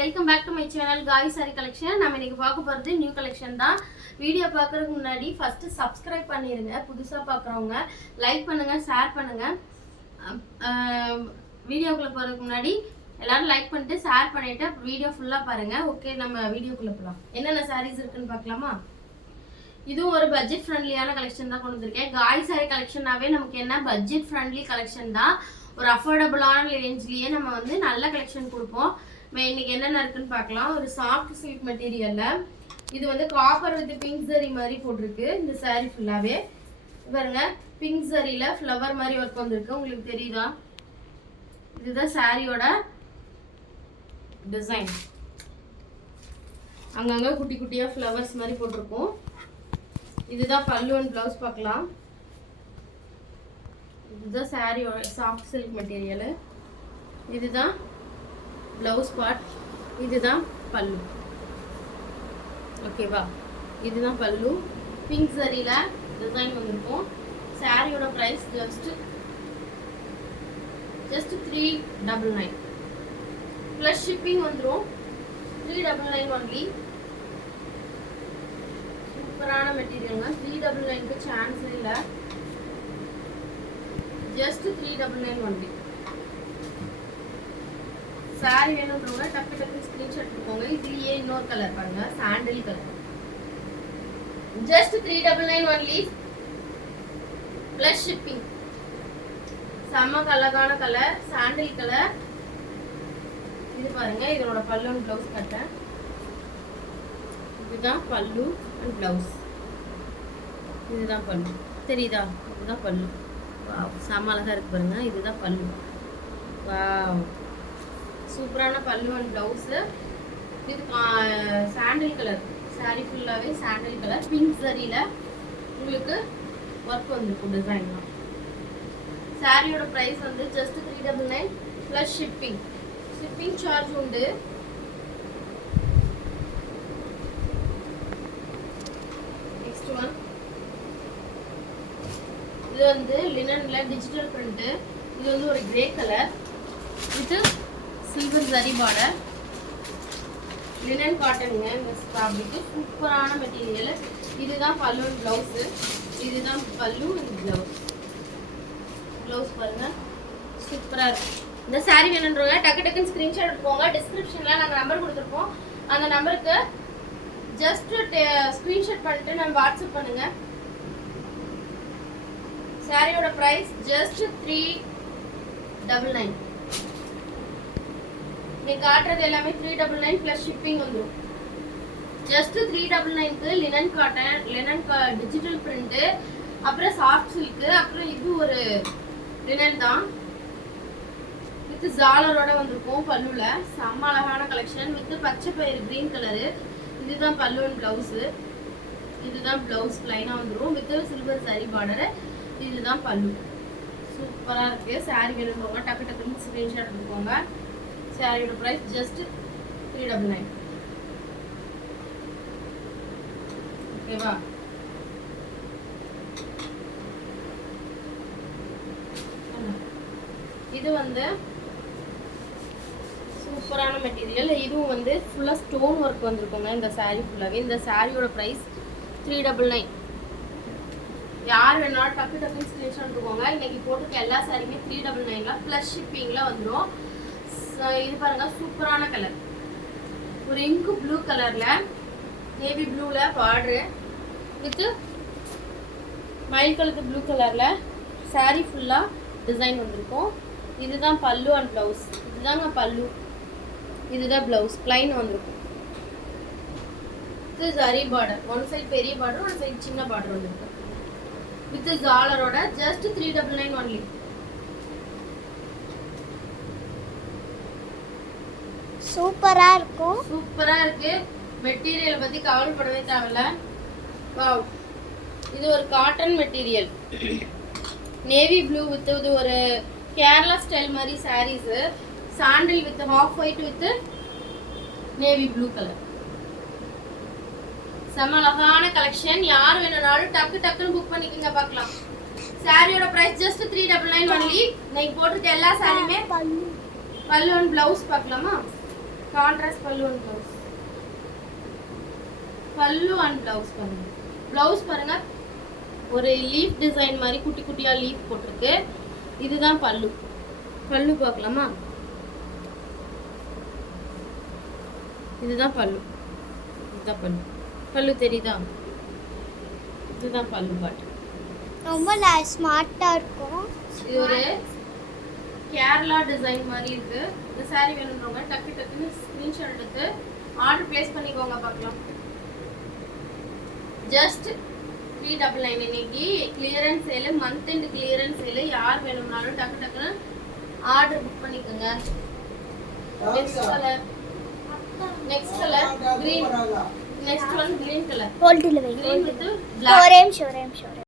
Welcome back to my channel guys sari collection. நம்ம இன்னைக்கு பார்க்க போகிறது நியூ கலெக்ஷன் தான். வீடியோ பார்க்குறதுக்கு முன்னாடி ஃபஸ்ட்டு சப்ஸ்கிரைப் பண்ணிடுங்க. புதுசாக பார்க்குறவங்க லைக் பண்ணுங்கள், ஷேர் பண்ணுங்கள். வீடியோக்குள்ளே போகிறதுக்கு முன்னாடி எல்லோரும் லைக் பண்ணிட்டு ஷேர் பண்ணிவிட்டு வீடியோ ஃபுல்லாக பாருங்கள். ஓகே, நம்ம வீடியோக்குள்ளே போகலாம். என்னென்ன சாரீஸ் இருக்குன்னு பார்க்கலாமா? இதுவும் ஒரு பட்ஜெட் ஃப்ரெண்ட்லியான கலெக்ஷன் தான் கொண்டு வந்திருக்கேன். காய் சாரி கலெக்ஷனாகவே நமக்கு என்ன பட்ஜெட் ஃப்ரெண்ட்லி கலெக்ஷன் தான். ஒரு அஃபோர்டபுளான ரேஞ்ச்லேயே நம்ம வந்து நல்ல கலெக்ஷன் கொடுப்போம். இன்னைக்கு என்னென்ன இருக்குன்னு பார்க்கலாம். ஒரு சாஃப்ட் சில்க் மெட்டீரியலில் இது வந்து காப்பர் வித் பிங்க் சரி மாதிரி போட்டிருக்கு. இந்த சாரீ ஃபுல்லாகவே பாருங்க, பிங்க் சரியில் ஃப்ளவர் மாதிரி ஒர்க் வந்திருக்கு. உங்களுக்கு தெரியுதா? இதுதான் சாரியோட டிசைன். அங்கங்கே குட்டி குட்டியாக ஃப்ளவர்ஸ் மாதிரி போட்டிருக்கோம். இதுதான் பல்லு அண்ட் ப்ளவுஸ் பார்க்கலாம். இதுதான் சாரியோட சாஃப்ட் சில்க் மெட்டீரியல். இதுதான் ப்ளவுஸ் பார்ட். இதுதான் பல்லு. ஓகேவா? இதுதான் பல்லு. பிங்க் சரியில் டிசைன் வந்திருக்கும். சாரியோட ப்ரைஸ் ஜஸ்ட் 399 ப்ளஸ் ஷிப்பிங் வந்துடும். 399 ஒன்லி. சூப்பரான மெட்டீரியல்ங்க. 399க்கு சான்ஸ் இல்லை. Just 399 only. சாரி வேணுன்றவங்க டக்கு டக்கு ஸ்கிரீன்ஷாட் எடுத்துக்கோங்க. இதுலயே இன்னொரு கலர் பாருங்க, sandal colour. Just 399 only plus shipping. செம்ம அழகான கலர், சாண்டல் கலர். இது பாருங்க, இதனோட பல்லு அண்ட் பிளவுஸ் கட்டேன். இதுதான் பல்லு அண்ட் பிளவுஸ். இதுதான் பல்லு. தெரியுதா? இதுதான் பல்லு. வாவ், செம்ம அழகா இருக்கு பாருங்க. இதுதான் பல்லு. வாவ், சூப்பரான பல்லு அண்ட் ப்ளவுஸு. இது சாண்டல் கலர். சாரீ ஃபுல்லாகவே சாண்டல் கலர். பிங்க் சரியில் உங்களுக்கு ஒர்க் வந்துருக்கும் டிசைன்லாம். சாரியோட ப்ரைஸ் வந்து just 399 plus shipping. Shipping charge உண்டு. நெக்ஸ்ட் ஒன், இது வந்து லினனில் டிஜிட்டல் பிரிண்ட்டு. இது வந்து ஒரு கிரே கலர். இது சில்வர் ஜரி பார்டர். லினன் காட்டனுங்க இந்த ஃபேப்ரிக். சூப்பரான மெட்டீரியல். இதுதான் பல்லு அண்ட் ப்ளவுஸு. இதுதான் பல்லு அண்ட் ப்ளவுஸ். ப்ளவுஸ் பாருங்க, சூப்பராக இருக்கும். இந்த சாரீ வேணுன்றவங்க டக்கு டக்குன்னு ஸ்க்ரீன்ஷாட் எடுத்துக்கோங்க. டிஸ்கிரிப்ஷனில் நாங்கள் நம்பர் கொடுத்துருப்போம். அந்த நம்பருக்கு ஜஸ்ட் ஸ்க்ரீன்ஷாட் பண்ணிட்டு நம்ம வாட்ஸ்அப் பண்ணுங்க. சாரியோட ப்ரைஸ் ஜஸ்ட் 399. காட்டுறது எல்லாமே 399 பிளஸ் ஷிப்பிங் வந்துடும். ஜஸ்ட் 399க்கு linen cotton, linen digital print, அப்புறம் சாஃப்ட் சில்க், அப்புறம் இது ஒரு லினன் தான் வித் ஜாலரோட வந்திருக்கும். பல்லுல செம்ம அழகான கலெக்ஷன் வித் பச்சை பயிறு கிரீன் கலரு. இதுதான் பல்லு அண்ட் பிளவுஸு. இதுதான் பிளவுஸ் பிளைனா வந்துடும் வித் சில்வர் சாரி பார்டரு. இதுதான் பல்லு. சூப்பராக இருக்கு. சாரி வேணுங்க டக்கு டக்குன்னு ஸ்க்ரீன்ஷாட் எடுத்துக்கோங்க. சாரியோட பிரைஸ் ஜஸ்ட் 399. ஓகேவா? இது வந்து சூப்பரான மெட்டீரியல். இதுவும் வந்து ஃபுல்லாக ஸ்டோன் ஒர்க் வந்திருக்குங்க இந்த சாரீ ஃபுல்லாகவே. இந்த சாரியோட ப்ரைஸ் 399. யார் வேணாலும் டக்கு டக்குன்னு ஸ்க்ரீன்ஷாட் எடுத்துக்கோங்க. இன்னைக்கு போட்டுக்க எல்லா சாரியுமே 399 ப்ளஸ் ஷிப்பிங்கில் வந்துடும். இது பாருங்க, சூப்பரான கலர். ஒரு இங்கு ப்ளூ கலர்ல நேவி ப்ளூல பார்டரு வித் மயில் கலர் ப்ளூ கலர்ல சாரி ஃபுல்லா டிசைன் வந்திருக்கும். இதுதான் பல்லு அண்ட் பிளவுஸ். இதுதாங்க பல்லு. இதுதான் பிளவுஸ் பிளைன் வந்திருக்கும். இது ஜரி பார்டர். ஒன் சைட் பெரிய பார்டர், ஒன் சைட் சின்ன பார்டர் வந்திருக்கும் வித் ஜாலரோட. Just 399 only. சூப்பரா இருக்கும். சூப்பரா இருக்கு. மெட்டீரியல் பத்தி கவலைப்படவே தேவையில்ல. வாவ், இது ஒரு cotton material. Navy blue with இது ஒரு கேரளா ஸ்டைல் மாதிரி saris. Sandal with half white with navy blue colour. செம்ம அழகான கலெக்ஷன். யார் வேணும்னாலும் டக்கு டக்குன்னு புக் பண்ணிக்கங்க. பார்க்கலாம். சாரியோட பிரைஸ் ஜஸ்ட் 399 ஒன்லி. இன்னைக்கு போட்டிருக்க எல்லா சாரியுமே பல்லு அண்ட் பிளவுஸ் பார்க்கலாமா? கான்ட்ராஸ்ட் பல்லு அண்ட் ப்ளவுஸ். பல்லு அண்ட் ப்ளவுஸ் பாருங்க. ப்ளவுஸ் பாருங்க, ஒரு லீஃப் டிசைன் மாதிரி குட்டி குட்டியா லீஃப் போட்டிருக்கு. இதுதான் பல்லு. பல்லு பார்க்கலாமா? இதுதான் பல்லு. இதுதான் பல்லு. பல்லு தெரியுதா? இதுதான் பல்லு பாட்டு. ரொம்ப ஸ்மார்ட்டா இருக்கும். இது ஒரு கேரளா டிசைன் மாதிரி இருக்கு. இந்த saree வேணும்ன்றவங்க டக்கு டக்குன்னு ஸ்கிரீன்ஷாட் எடுத்து ஆர்டர் பிளேஸ் பண்ணிக்கோங்க. பார்க்கலாம். ஜஸ்ட் 399. இன்னைக்கு clearance sale, month end clearance sale. யார் வேணும்னாலும் டக்கு டக்குன்னு ஆர்டர் புக் பண்ணிக்கோங்க. Next colour green. Next one green colour. ஹோல்டில் வை. green with ஒரே நிமிஷம்